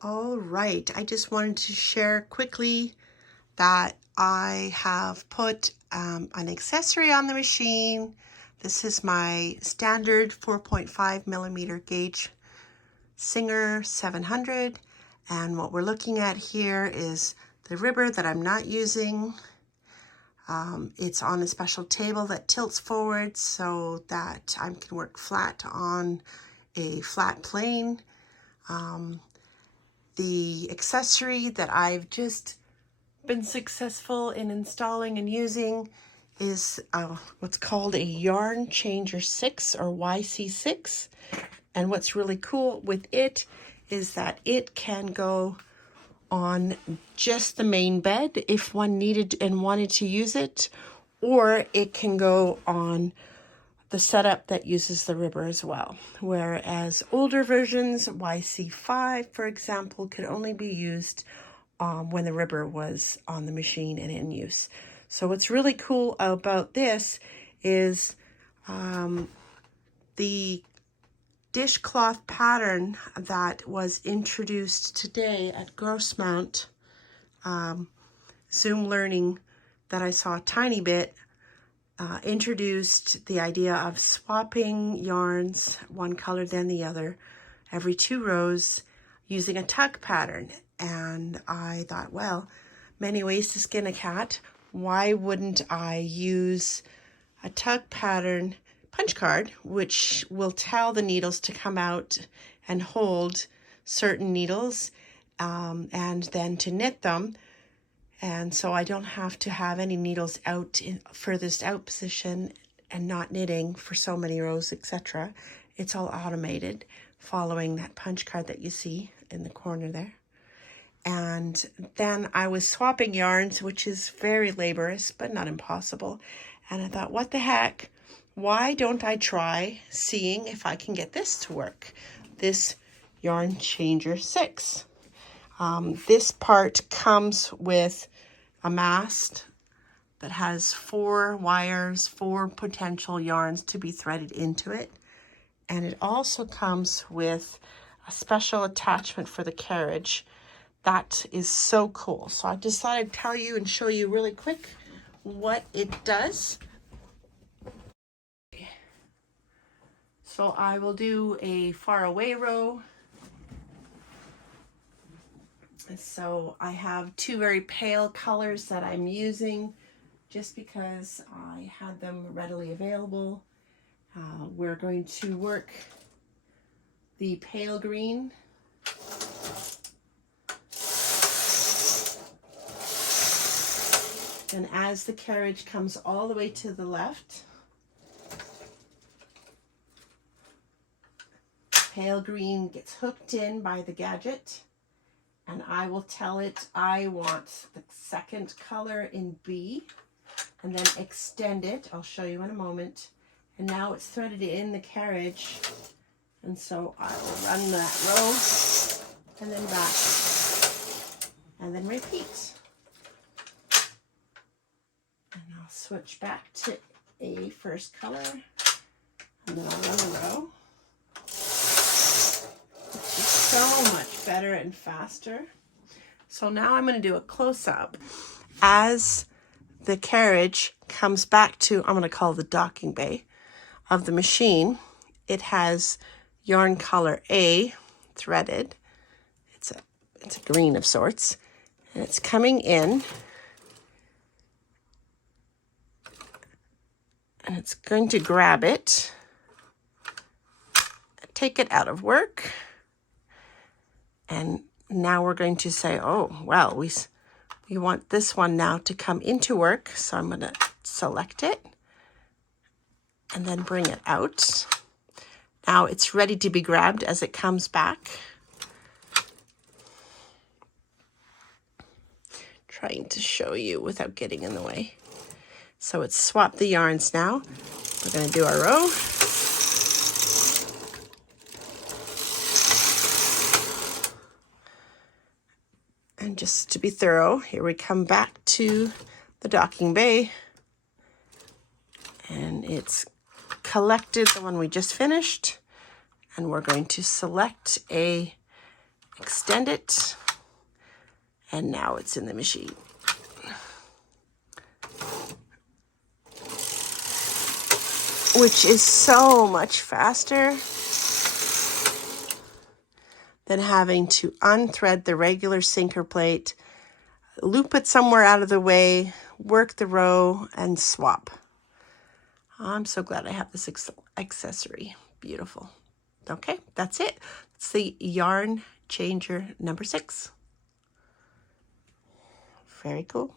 All right, I just wanted to share quickly that I have put an accessory on the machine. This is my standard 4.5 millimeter gauge Singer 700, and what we're looking at here is the ribber that I'm not using. It's on a special table that tilts forward so that I can work flat on a flat plane. The accessory that I've just been successful in installing and using is what's called a Yarn Changer 6 or YC6. And what's really cool with it is that it can go on just the main bed if one needed and wanted to use it, or it can go on the setup that uses the ribber as well. Whereas older versions, YC5, for example, could only be used when the ribber was on the machine and in use. So what's really cool about this is the dishcloth pattern that was introduced today at Grossmount Zoom Learning that I saw a tiny bit, introduced the idea of swapping yarns, one color then the other, every 2 rows using a tuck pattern. And I thought, well, many ways to skin a cat. Why wouldn't I use a tuck pattern punch card, which will tell the needles to come out and hold certain needles and then to knit them. And so I don't have to have any needles out in furthest out position and not knitting for so many rows, etc. It's all automated following that punch card that you see in the corner there. And then I was swapping yarns, which is very laborious, but not impossible. And I thought, what the heck? Why don't I try seeing if I can get this to work? This Yarn Changer 6. This part comes with a mast that has 4 wires, 4 potential yarns to be threaded into it. And it also comes with a special attachment for the carriage. That is so cool. So I just thought I'd tell you and show you really quick what it does. So I will do a far away row. So I have 2 very pale colors that I'm using just because I had them readily available. We're going to work the pale green. And as the carriage comes all the way to the left, pale green gets hooked in by the gadget, and I will tell it I want the second color in B, and then extend it. I'll show you in a moment. And now it's threaded in the carriage, and so I will run that row and then back and then repeat. And I'll switch back to a first color, and then I'll run the row. It's so much better and faster. So now I'm going to do a close-up. As the carriage comes back to, I'm going to call the docking bay of the machine, it has yarn color A threaded. It's a green of sorts, and it's coming in, and it's going to grab it, take it out of work, and now we're going to say, oh, well, we want this one now to come into work, so I'm going to select it and then bring it out. Now it's ready to be grabbed as it comes back. Trying to show you without getting in the way. So it's swapped the yarns now. We're going to do our row. And just to be thorough, here we come back to the docking bay. And it's collected the one we just finished. And we're going to select a extend it, and now it's in the machine. Which is so much faster than having to unthread the regular sinker plate, loop it somewhere out of the way, work the row, and swap. I'm so glad I have this accessory. Beautiful. Okay, that's it. It's the yarn changer number 6. Very cool.